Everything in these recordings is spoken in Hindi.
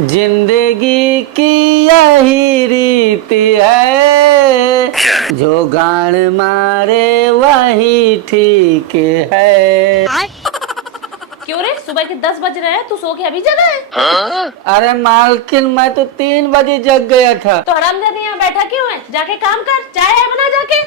जिंदगी की यही रीति है, जो गान मारे वही ठीक है। क्यों रे, सुबह के 10 बज रहे हैं, तू सो के अभी जगा है? अरे मालकिन, मैं तो 3 बजे जग गया था। तो हरामजादी यहाँ बैठा क्यों है? जाके काम कर, चाय है बना जाके।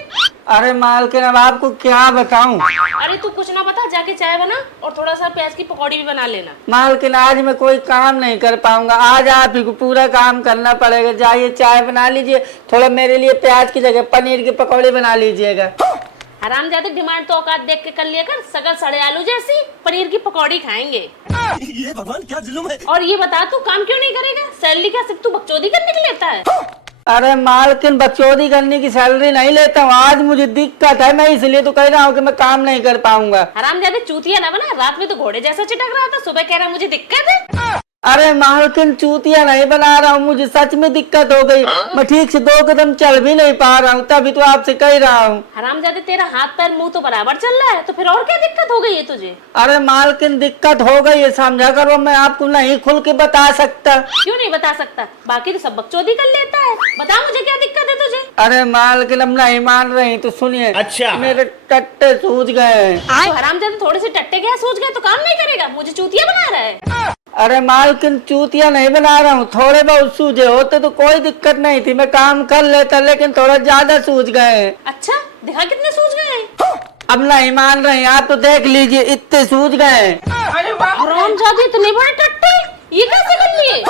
अरे मालकिन, अब आपको क्या बताऊं। अरे तू कुछ ना बता, जाके चाय बना और थोड़ा सा प्याज की पकौड़ी भी बना लेना। मालकिन, आज मैं कोई काम नहीं कर पाऊंगा, आज आप ही को पूरा काम करना पड़ेगा। जाइए चाय बना लीजिए, थोड़ा मेरे लिए प्याज की जगह पनीर की पकौड़ी बना लीजिएगा। हरामजादी, डिमांड तो औकात देख के कर लिया कर, सकल सड़े आलू जैसी पनीर की पकौड़ी खाएंगे। ये भगवान क्या जुल्म है। और ये बता, तू काम क्यों नहीं करेगा? सैलरी क्या सिर्फ तू बकचोदी करने के लेता है? अरे मालकिन, बकचोदी करने की सैलरी नहीं लेता हूँ, आज मुझे दिक्कत है, मैं इसलिए तो कह रहा हूँ कि मैं काम नहीं कर पाऊंगा। हरामजादी चूतिया ना बना, रात में तो घोड़े जैसा चिटक रहा था, सुबह कह रहा मुझे दिक्कत है। अरे मालकिन, चूतिया नहीं बना रहा हूँ, मुझे सच में दिक्कत हो गई। मैं ठीक से 2 कदम चल भी नहीं पा रहा हूँ, तभी तो आपसे कह रहा हूँ। हरामजादी, तेरा हाथ पैर मुंह तो बराबर चल रहा है, तो फिर और क्या दिक्कत हो गई है तुझे? अरे मालकिन, दिक्कत हो गई है, समझा करो, मैं आपको नहीं खुल के बता सकता। क्यों नहीं बता सकता? बाकी तो सब बकचोदी कर लेता है, बता मुझे क्या दिक्कत है तुझे? अरे मालकिन, अब नहीं मान रही तो सुनिए। अच्छा। मेरे टट्टे सूज गए। तो हरामजादी थोड़े से टट्टे क्या सोच गए तो काम नहीं करेगा, मुझे चूतिया बना रहा है? अरे मालकिन, चूतिया नहीं बना रहा हूँ, थोड़े बहुत सूजे होते तो कोई दिक्कत नहीं थी, मैं काम कर लेता, लेकिन थोड़ा ज्यादा सूज गए। अच्छा, दिखा कितने सूज गए हैं? अब नहीं मान रहे, आप तो देख लीजिए, इतने सूज गए। हरामजादी, इतने बड़े टट्टे, ये कैसे कर लिए?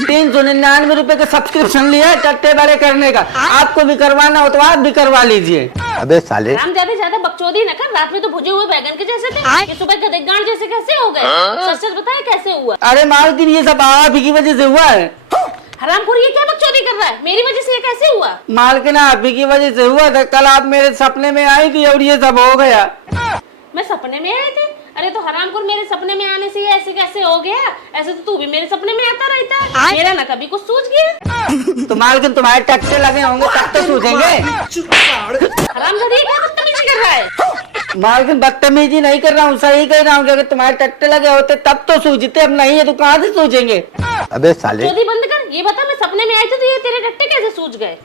399 रुपए का सब्सक्रिप्शन लिया टट्टे बड़े करने का, आपको भी करवाना हो तो आप भी करवा लीजिए। अबे साले, हरामजादी ज्यादा बकचोदी न कर, रात में तो भुजे हुए बैगन के जैसे थे, ये सुबह गधे गांड जैसे कैसे हो गए? सच सच बताए कैसे हुआ? अरे मालकिन, ये सब आप ही की वजह से हुआ है। हरामखोर, ये क्या बकचोदी कर रहा है? मेरी वजह से ये कैसे हुआ? मालकिन, आप ही की वजह से हुआ था, कल आप मेरे सपने में आई थी और ये सब हो गया। मैं सपने में आए थे? अरे तो हरामखोर, मेरे सपने में आने से ये ऐसे कैसे हो गया? ऐसे तो तू भी मेरे सपने में आता रहता है, मेरा ना कभी कुछ सूझ गया। तो मालकिन, तुम्हारे टट्टे लगे होंगे तब तो सूझेंगे। हरामजादी, ये क्या बदतमीजी कर रहा है? मालकिन, बदतमीजी नहीं कर रहा हूँ, सही कह रहा हूँ, अगर तुम्हारे टट्टे लगे होते तब तो सूझते, अब नहीं है तो कहाँ से सूझेंगे। अबे साले, चोदी बंद कर, ये बता, मैं सपने में आई थी तो ये तेरे टट्टे कैसे सूझ गए?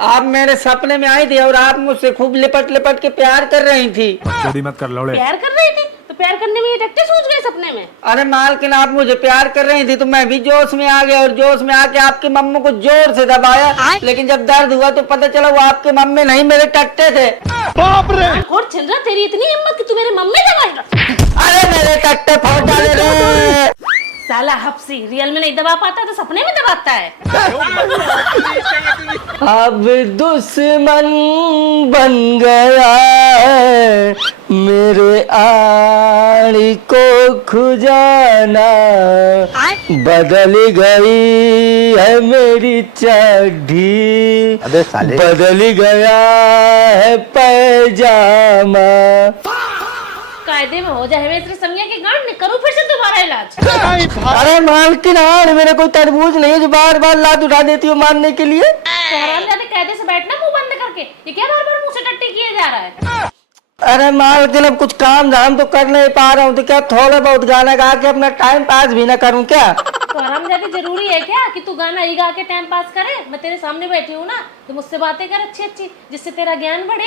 आप मेरे सपने में आई थी और आप मुझसे खूब लिपट लिपट के प्यार कर रही थी। चोरी मत कर लौड़े। प्यार कर रही थी तो प्यार करने में ये टट्टे सूझ गए सपने में? अरे मालकिन, आप मुझे प्यार कर रही थी तो मैं भी जोश में आ गया और जोश में आके आपके मम्मी को जोर से दबाया, लेकिन जब दर्द हुआ तो पता चला वो आपके मम्मी नहीं, मेरे टट्टे थे। बाप रे। और छिंदरा, तेरी इतनी हिम्मत कि तू मेरे मम्मी दबाएगा? अरे मेरे टट्टे फोड़ डाले रे। साला हफ्सी, रियल में नहीं दबा पाता तो सपने में दबाता है। अब दुश्मन बन गया है मेरे आड़ी को खुजाना, बदल गई है मेरी चड्ढी, अबे साले, बदल गया है पैजामा। कायदे में हो जाए मेरे संज्ञा के गांड ने, करूं फिर से दोबारा इलाज? अरे मालकिन, आड़ मेरे कोई तरबूज नहीं है जो बार बार लात उठा देती हो मारने के लिए। हरामजादे, कायदे से बैठना मुंह बंद करके, ये क्या बार बार मुंह से टट्टे किए जा रहा है? अरे मालकिन, अब कुछ काम धाम तो कर नहीं पा रहा हूँ, तो क्या थोड़ा बहुत गाना गा के अपना टाइम पास भी ना करूँ क्या? तो हरामजादी, जरूरी है क्या कि तू गाना ही गा के टाइम पास करे? मैं तेरे सामने बैठी हूँ ना, तो मुझसे बातें कर अच्छी अच्छी, जिससे तेरा ज्ञान बढ़े।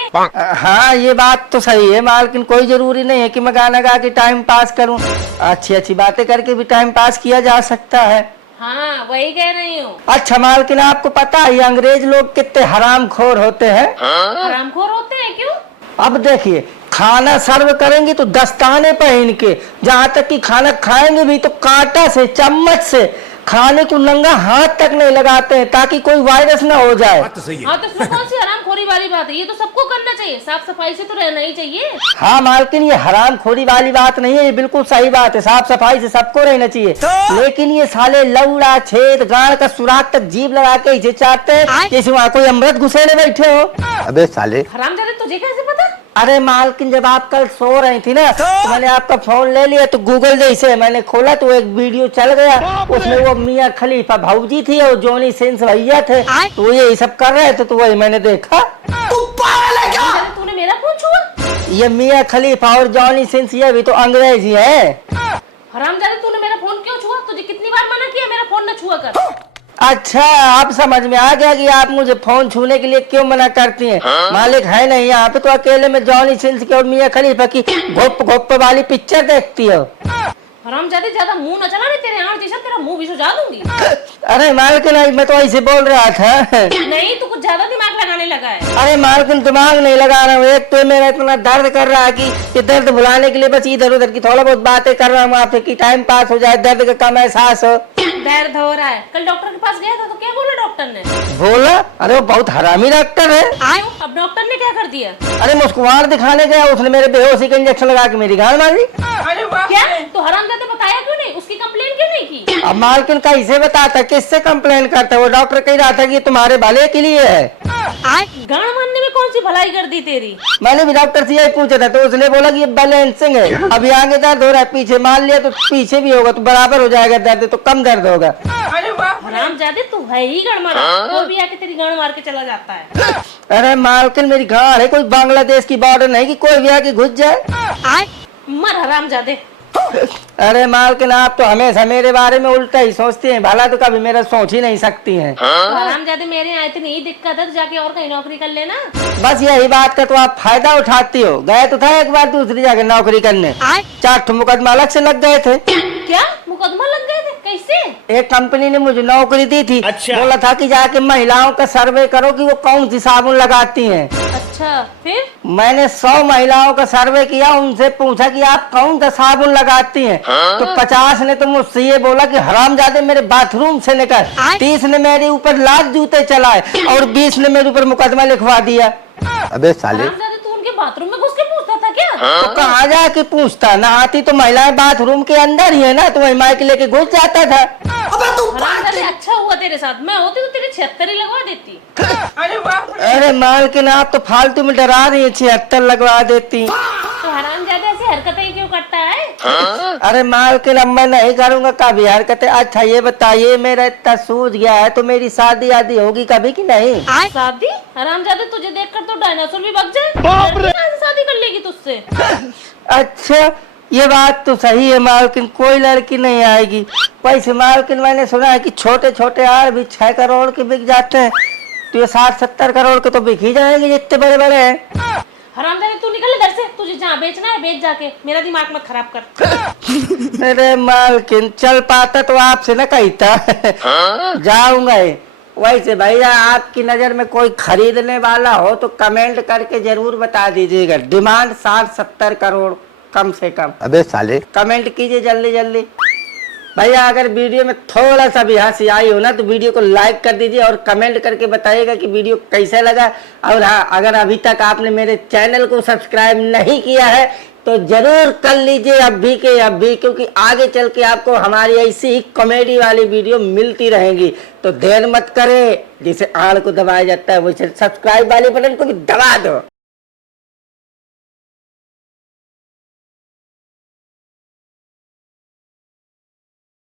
हाँ, ये बात तो सही है मालकिन, कोई जरूरी नहीं है कि मैं गाना गा के टाइम पास करूँ, अच्छी अच्छी बातें करके भी टाइम पास किया जा सकता है। हाँ, वही कह रही हूँ। अच्छा मालकिन, आपको पता है ये अंग्रेज लोग कितने हरामखोर होते हैं? हरामखोर होते हैं? क्यों? अब देखिए, खाना सर्व करेंगे तो दस्ताने पहन के, जहाँ तक कि खाना खाएंगे भी तो कांटा से, चम्मच से, खाने को नंगा हाथ तक नहीं लगाते हैं ताकि कोई वायरस ना हो जाए। हाँ, तो इसमें कौन सी हरामखोरी वाली बात है? ये तो सबको करना चाहिए, साफ सफाई से तो रहना ही चाहिए। हाँ मालकिन, ये हरामखोरी वाली बात नहीं है, ये बिल्कुल सही बात है, साफ सफाई से सबको रहना चाहिए, लेकिन ये साले लौड़ा छेद गाड़ का सुराख तक जीभ लगा के इसे चाटते हैं जैसे वहाँ कोई अमृत घुसेने बैठे हो। अबे साले, हरामजादे, तुझे कैसे पता? अरे मालकिन, जब आप कल सो रही थी ना तो मैंने आपका फोन ले लिया, तो गूगल जैसे मैंने खोला तो एक वीडियो चल गया, उसमें वो मियाँ खलीफा भाऊजी थी और जॉनी सिंस भैया थे, तो यही सब कर रहे थे, तो वही मैंने देखा। तूने मेरा फोन छुआ? ये मियाँ खलीफा और जॉनी सिंस ये भी तो अंग्रेजी है। हरामजादे, तूने मेरा फोन क्यों छुआ? तुझे कितनी बार मना किया मेरा फोन फोन न छुआ कर। अच्छा, आप समझ में आ गया कि आप मुझे फोन छूने के लिए क्यों मना करती हैं। मालिक है नहीं यहाँ पे, तो अकेले में जॉनी सिंस की और मियां खलीफा की घोप घोप वाली पिक्चर देखती हो। हरामजादे, ज्यादा मुंह न चला, नहीं तेरे आंट जैसा तेरा मुंह भी सुझा दूंगी। अरे मालकिन, मैं तो ऐसे बोल रहा था। नहीं, तू कुछ ज्यादा दिमाग लगाने लगा है। अरे मालकिन, दिमाग नहीं लगा रहा हूँ, एक तो मेरा इतना दर्द कर रहा है कि ये दर्द भुलाने के लिए बस इधर उधर की थोड़ा बहुत बातें कर रहा हूँ आपसे कि टाइम पास हो जाए, दर्द का कम एहसास हो। दर्द हो रहा है। कल डॉक्टर के पास गया था तो क्या बोला डॉक्टर ने? बोला? अरे वो बहुत हरामी डॉक्टर है। अब डॉक्टर ने क्या कर दिया? अरे मुस्कुराहट दिखाने गया, उसने मेरे बेहोशी का इंजेक्शन लगा के मेरी गाल मार दी। क्या? तो हरामजादे बताया क्यों नहीं? उसकी कंप्लेन क्यों नहीं की? अब मालकिन कैसे बताता, किससे कंप्लेन करता? वो डॉक्टर कह रहा था कि ये तुम्हारे भले के लिए है। गाड़ मारने में कौन सी भलाई कर दी तेरी? मैंने भी डॉक्टर से यही पूछा था, तो उसने बोला कि ये बैलेंसिंग है, अभी आगे दर्द हो रहा है, पीछे मान लिया तो पीछे भी होगा तो बराबर हो जाएगा दर्द, तो कम दर्द होगा। हरामजादे, तू है ही गाड़ मारा, वो भी आके तेरी गाड़ मार के चला जाता है। अरे मालकिन, मेरी गाड़ है, कोई बांग्लादेश की बॉर्डर नहीं कि कोई भी आके घुस जाए। मर हरामजादे। अरे मालकिन, आप तो हमेशा मेरे बारे में उल्टा ही सोचती हैं, भला तो कभी मेरा सोच ही नहीं सकती हैं। हरामजादे, मेरे यहाँ इतनी ही दिक्कत है तो जाके और कहीं नौकरी कर लेना। बस यही बात का तो आप फायदा उठाती हो। गए तो था एक बार दूसरी जगह नौकरी करने, 4 मुकदमा अलग से लग गए थे। क्या मुकदमा लग गए थे? कैसे? एक कंपनी ने मुझे नौकरी दी थी। अच्छा। बोला था कि जाके महिलाओं का सर्वे करो कि वो कौन सी साबुन लगाती हैं। अच्छा, फिर? मैंने 100 महिलाओं का सर्वे किया, उनसे पूछा कि आप कौन सा साबुन लगाती हैं। तो 50 ने तो मुझसे ये बोला कि हरामजादे मेरे बाथरूम से निकल। 30 ने मेरे ऊपर लात जूते चलाए और 20 ने मेरे ऊपर मुकदमा लिखवा दिया। अबे साले, हरामजादे, तू उनके बाथरूम में घुस के पूछता था क्या? तो कहाँ जाके पूछता, नहाती तो महिलाएं बाथरूम के अंदर ही है ना, तो वही माइक लेके घुस जाता था। हरामजादे, अच्छा हुआ तेरे साथ, मैं होती तो तेरे 76 ही लगवा देती। अरे मालकिन, आप तो फालतू में डरा रही है, 76 लगवा देती। तो हरामजादे ऐसी हरकतें क्यों करता है? अरे मालकिन, अब मैं नहीं करूंगा कभी हरकतें। अच्छा ये बताइए, मेरा इतना सूझ गया है तो मेरी शादी आदि होगी कभी कि नहीं? शादी? हरामजादे, तुझे देखकर तो डायनासोर भी भाग जाए। बाप रे! कहाँ से शादी कर लेगी तुझसे? अच्छा, ये बात तो सही है मालकिन, कोई लड़की नहीं आएगी। वैसे मालकिन, मैंने सुना है कि छोटे छोटे हार भी 6 करोड़ के बिक जाते हैं, तो ये 60-70 करोड़ के तो बिक ही जाएंगे जितने बड़े बड़े हैं। हरामजादे, तू निकल इधर से, तुझे जहाँ बेचना है बेच जाके, मेरा दिमाग मत खराब कर। अरे मालकिन, चल पाता तो आपसे न कहता। जाऊंगा ही। वैसे भैया, आपकी नजर में कोई खरीदने वाला हो तो कमेंट करके जरूर बता दीजिएगा। डिमांड 60-70 करोड़ कम से कम। अबे साले, कमेंट कीजिए जल्दी जल्दी। भैया, अगर वीडियो में थोड़ा सा भी हंसी आई हो ना तो वीडियो को लाइक कर दीजिए और कमेंट करके बताइएगा कि वीडियो कैसा लगा। और हाँ, अगर अभी तक आपने मेरे चैनल को सब्सक्राइब नहीं किया है तो जरूर कर लीजिए अभी के अभी, क्योंकि आगे चल के आपको हमारी ऐसी ही कॉमेडी वाली वीडियो मिलती रहेंगी। तो देर मत करें, जिसे आड़ को दबाया जाता है वैसे सब्सक्राइब वाले बटन को भी दबा दो।